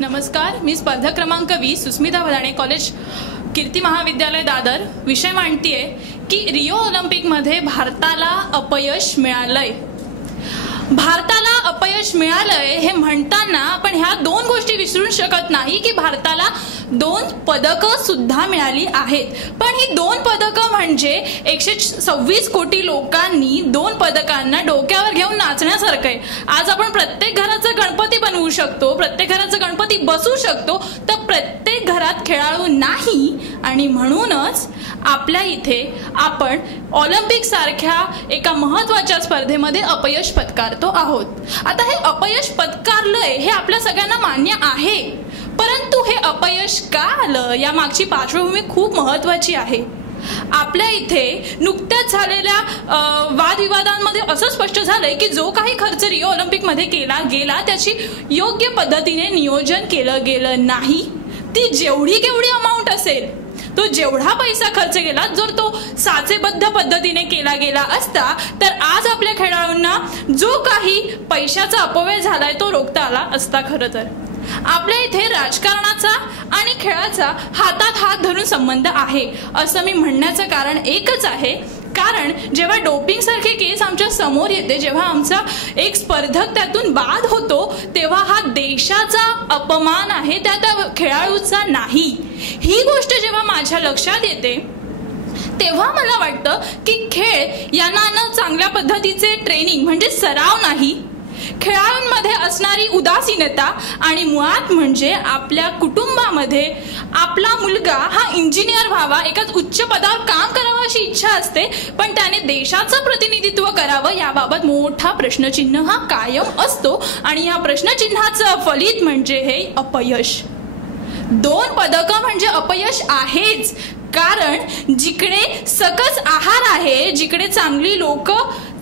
नमस्कार, मी स्पर्धा क्रमांक 20 सुस्मिता भदाणे, कॉलेज कीर्ती महाविद्यालय दादर. विषय मांडतीये की रिओ ऑलिम्पिकमध्ये भारताला अपयश मिळालंय. भारताला अपयश मिळालंय हे म्हणताना आपण ह्या दोन गोष्टी विसरू शकत नाही की भारताला 2 पदकं सुद्धा मिळाली आहेत. पण ही 2 पदकं म्हणजे 126 कोटी लोकांनी 2 पदकांना डोक्यावर घेऊन नाचण्यासारखं आहे. आज आपण प्रत्येक घराचा गणपती बनवू शकतो, प्रत्येक घराचा गणपती बसवू शकतो, तर प्रत्येक घरात खेळाडू नाही. आणि म्हणूनच आपल्या इथे आपण ऑलिम्पिक सारख्या एका महत्त्वाच्या स्पर्धेमध्ये अपयश पत्कारतो आहोत. आता हे अपयश पत्कारलंय हे आपल्या सगळ्यांना मान्य आहे, परंतु हे अपयश का आलं या मागची पार्श्वभूमी खूप महत्त्वाची आहे. आपल्या इथे नुकत्याच झालेल्या वादविवादांमध्ये असं स्पष्ट झालंय की जो काही खर्च रिओ ऑलिम्पिकमध्ये केला गेला त्याची योग्य पद्धतीने नियोजन केलं गेलं नाही. ती जेवढी केवढी अमाऊंट असेल, तो जेवढा पैसा खर्च केला, जर तो साचेबद्ध पद्धतीने केला गेला असता तर आज आपल्या खेळाडूंना जो काही पैशाचा अपव्यय झालाय तो रोखता आला असता. खरं तर आपल्या इथे राजकारणाचा आणि खेळाचा हातात हात धरून संबंध आहे असं मी म्हणण्याचं कारण एकच आहे. कारण जेव्हा डोपिंग सारखे केस आमच्या समोर येते, जेव्हा आमचा एक स्पर्धक त्यातून बाद होतो, तेव्हा हा देशाचा अपमान आहे, त्या खेळाडूचा नाही. ही गोष्ट जेव्हा माझ्या लक्षात येते तेव्हा मला वाटतं की खेळ यांना चांगल्या पद्धतीचे ट्रेनिंग म्हणजे सराव नाही, खेळाडूंमध्ये असणारी उदासीनता आणि मुळात म्हणजे आपल्या कुटुंबामध्ये आपला मुलगा हा इंजिनियर व्हावा, एकाच उच्च पदावर काम करावं अशी इच्छा असते, पण त्याने देशाचं प्रतिनिधित्व करावं याबाबत मोठा प्रश्नचिन्ह हा कायम असतो. आणि या प्रश्नचिन्हाचं फलित म्हणजे हे अपयश. 2 पदकं म्हणजे अपयश आहेच, कारण जिकडे सकस आहार आहे, जिकडे चांगली लोक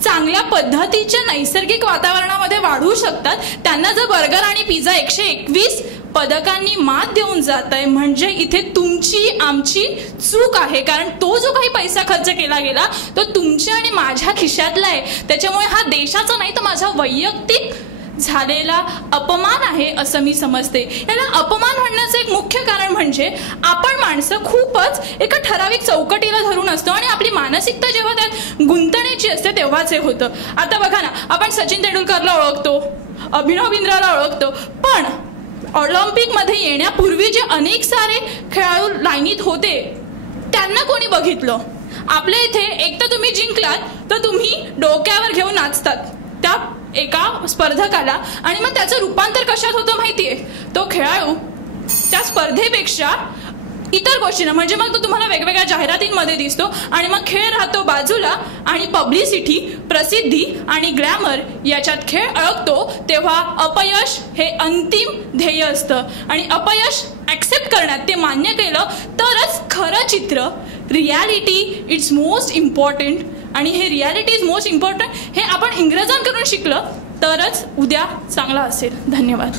चांगल्या पद्धतीच्या नैसर्गिक वातावरणामध्ये वाढू शकतात, त्यांना जर बर्गर आणि पिझ्झा 121 पदकांनी मात देऊन जात आहे, म्हणजे इथे तुमची आमची चूक आहे. कारण तो जो काही पैसा खर्च केला गेला तो तुमच्या आणि माझ्या खिशातला आहे. त्याच्यामुळे हा देशाचा नाही तर माझा वैयक्तिक झालेला अपमान आहे असं मी समजते. याला अपमान म्हणण्याचं एक मुख्य कारण म्हणजे आपण माणसं खूपच एका ठराविक चौकटीला धरून असतो आणि आपली मानसिकता जेव्हा त्यात गुंतण्याची असते तेव्हाच हे होतं. आता बघा ना, आपण सचिन तेंडुलकरला ओळखतो, अभिनव बिंद्राला ओळखतो, पण ऑलिम्पिकमध्ये येण्यापूर्वी जे अनेक सारे खेळाडू लाईनीत होते त्यांना कोणी बघितलं? आपल्या इथे एक तर तुम्ही जिंकलात तर तुम्ही डोक्यावर घेऊन नाचतात त्या एका स्पर्धकाला, आणि मग त्याचं रूपांतर कशात होतं माहितीये? तो खेळाडू त्या स्पर्धेपेक्षा इतर गोष्टींना, म्हणजे मग तो तुम्हाला वेगवेगळ्या जाहिरातींमध्ये दिसतो आणि मग खेळ राहतो बाजूला आणि पब्लिसिटी, प्रसिद्धी आणि ग्लॅमर याच्यात खेळ अडकतो. तेव्हा अपयश हे अंतिम ध्येय असतं आणि अपयश ऍक्सेप्ट करण्यात, ते मान्य केलं तरच खरं चित्र, रियालिटी इट्स मोस्ट इम्पॉर्टंट. आणि हे रियालिटी इज मोस्ट इम्पॉर्टंट हे आपण इंग्रजांकडून शिकलं तरच उद्या चांगला असेल. धन्यवाद.